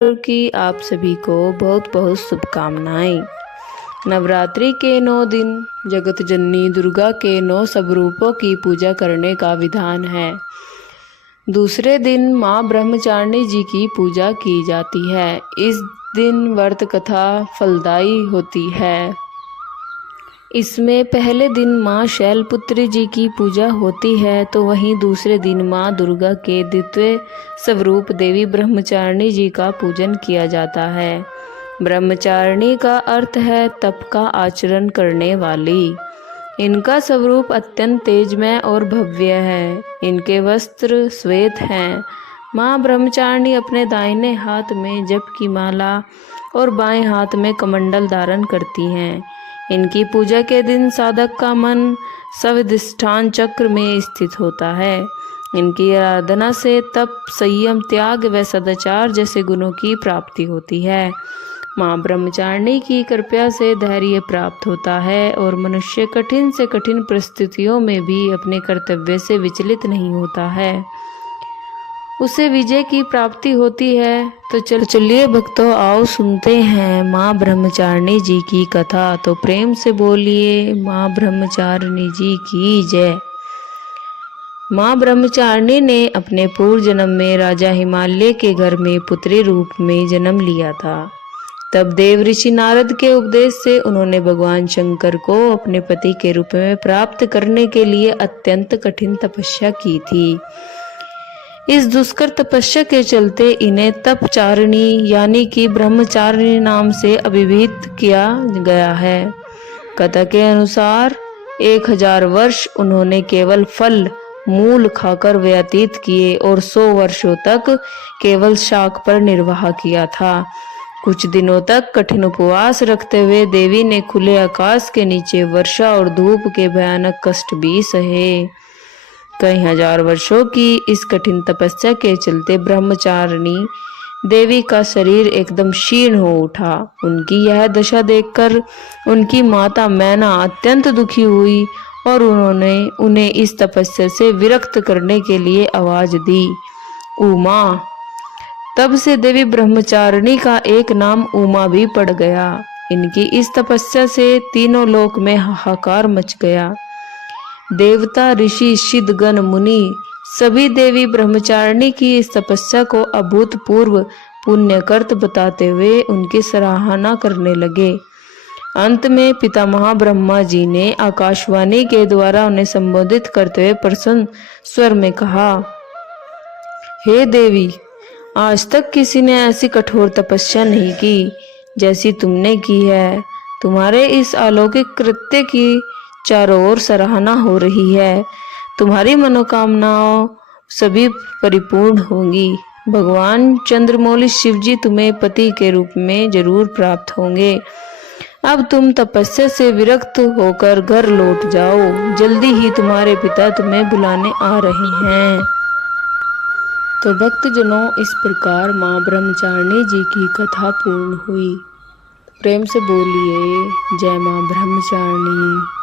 की आप सभी को बहुत बहुत शुभकामनाएं। नवरात्रि के 9 दिन जगत जननी दुर्गा के 9 स्वरूपों की पूजा करने का विधान है। दूसरे दिन माँ ब्रह्मचारिणी जी की पूजा की जाती है। इस दिन व्रत कथा फलदायी होती है। इसमें पहले दिन माँ शैलपुत्री जी की पूजा होती है, तो वहीं दूसरे दिन माँ दुर्गा के द्वितीय स्वरूप देवी ब्रह्मचारिणी जी का पूजन किया जाता है। ब्रह्मचारिणी का अर्थ है तप का आचरण करने वाली। इनका स्वरूप अत्यंत तेजमय और भव्य है। इनके वस्त्र श्वेत हैं। माँ ब्रह्मचारिणी अपने दाहिने हाथ में जप की माला और बाएं हाथ में कमंडल धारण करती हैं। इनकी पूजा के दिन साधक का मन स्वाधिष्ठान चक्र में स्थित होता है। इनकी आराधना से तप, संयम, त्याग व सदाचार जैसे गुणों की प्राप्ति होती है। माँ ब्रह्मचारिणी की कृपा से धैर्य प्राप्त होता है और मनुष्य कठिन से कठिन परिस्थितियों में भी अपने कर्तव्य से विचलित नहीं होता है, उसे विजय की प्राप्ति होती है। तो चलिए भक्तों, आओ सुनते हैं माँ ब्रह्मचारिणी जी की कथा। तो प्रेम से बोलिए माँ ब्रह्मचारिणी जी की जय। माँ ब्रह्मचारिणी ने अपने पूर्व जन्म में राजा हिमालय के घर में पुत्री रूप में जन्म लिया था। तब देव ऋषि नारद के उपदेश से उन्होंने भगवान शंकर को अपने पति के रूप में प्राप्त करने के लिए अत्यंत कठिन तपस्या की थी। इस दुष्कर तपस्या के चलते इन्हें तपचारिणी यानी कि ब्रह्मचारिणी नाम से अभिहित किया गया है। कथा के अनुसार 1000 वर्ष उन्होंने केवल फल मूल खाकर व्यतीत किए और 100 वर्षों तक केवल शाक पर निर्वाह किया था। कुछ दिनों तक कठिन उपवास रखते हुए देवी ने खुले आकाश के नीचे वर्षा और धूप के भयानक कष्ट भी सहे। कई हजार वर्षों की इस कठिन तपस्या के चलते ब्रह्मचारिणी देवी का शरीर एकदम क्षीण हो उठा। उनकी यह दशा देखकर उनकी माता मैना अत्यंत दुखी हुई और उन्होंने उन्हें इस तपस्या से विरक्त करने के लिए आवाज दी, उमा। तब से देवी ब्रह्मचारिणी का एक नाम उमा भी पड़ गया। इनकी इस तपस्या से तीनों लोक में हाहाकार मच गया। देवता, ऋषि, सिद्धगण, मुनि सभी देवी ब्रह्मचारिणी की इस तपस्या को अभूतपूर्व पुण्यकृत बताते हुए उनकी सराहना करने लगे। अंत में पितामह ब्रह्मा जी ने आकाशवाणी के द्वारा उन्हें संबोधित करते हुए प्रसन्न स्वर में कहा, हे देवी, आज तक किसी ने ऐसी कठोर तपस्या नहीं की जैसी तुमने की है। तुम्हारे इस अलौकिक कृत्य की चारों ओर सराहना हो रही है। तुम्हारी मनोकामनाओं सभी परिपूर्ण होंगी। भगवान चंद्रमौली शिव जी तुम्हें पति के रूप में जरूर प्राप्त होंगे। अब तुम तपस्या से विरक्त होकर घर लौट जाओ। जल्दी ही तुम्हारे पिता तुम्हें बुलाने आ रहे हैं। तो भक्तजनों, इस प्रकार माँ ब्रह्मचारिणी जी की कथा पूर्ण हुई। प्रेम से बोलिए जय माँ ब्रह्मचारिणी।